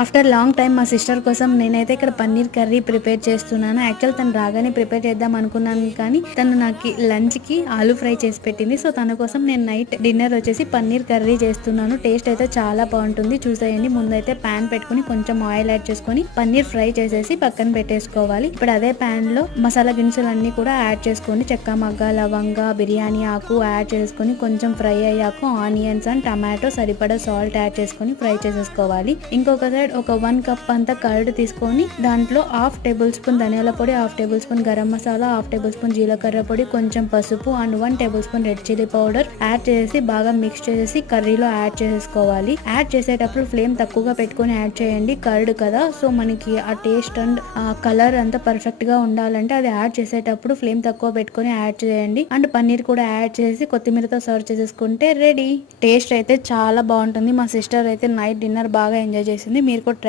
After long time మా sister కోసం నేనైతే ఇక్కడ పన్నీర్ కర్రీ ప్రిపేర్ చేస్తున్నాను. యాక్చువల్ తను రాగానే ప్రిపేర్ చేద్దాం అనుకున్నాను, కానీ తను నాకు లంచ్కి ఆలూ ఫ్రై చేసి పెట్టింది. సో తన కోసం నేను నైట్ డిన్నర్ వచ్చేసి పన్నీర్ కర్రీ చేస్తున్నాను. టేస్ట్ అయితే చాలా బాగుంటుంది, చూసేయండి. ముందైతే ప్యాన్ పెట్టుకుని కొంచెం ఆయిల్ యాడ్ చేసుకొని పన్నీర్ ఫ్రై చేసేసి పక్కన పెట్టేసుకోవాలి. ఇప్పుడు అదే ప్యాన్ లో మసాలా దినుసులన్నీ కూడా యాడ్ చేసుకొని చెక్క మగ్గ లవంగ బిర్యానీ ఆకు యాడ్ చేసుకొని కొంచెం ఫ్రై అయ్యాక ఆనియన్స్ అండ్ టమాటో సరిపడా సాల్ట్ యాడ్ చేసుకొని ఫ్రై చేసేసుకోవాలి. ఇంకొక సైడ్ ఒక 1 కప్ అంతా కర్డ్ తీసుకొని దాంట్లో హాఫ్ టేబుల్ స్పూన్ ధనియాల పొడి, half table spoon garam masala, half table spoon జీలకర్ర పొడి, కొంచెం పసుపు and 1 table spoon red chilli powder add చేసి బాగా మిక్స్ చేసి కర్రీలో యాడ్ చేసుకోవాలి. యాడ్ చేసేటప్పుడు ఫ్లేమ్ తక్కువగా పెట్టుకొని యాడ్ చేయండి, కర్డ్ కదా. సో మనకి ఆ టేస్ట్ అండ్ ఆ కలర్ అంతా పర్ఫెక్ట్ గా ఉండాలంటే అది యాడ్ చేసేటప్పుడు ఫ్లేమ్ తక్కువ పెట్టుకొని యాడ్ చేయండి. అండ్ పన్నీర్ కూడా యాడ్ చేసి కొత్తిమీరతో సర్వ్ చేసేసుకుంటే రెడీ. టేస్ట్ అయితే చాలా బాగుంటుంది. మా సిస్టర్ అయితే నైట్ డిన్నర్ బాగా ఎంజాయ్ చేసింది. మీరు కూడా ట్రై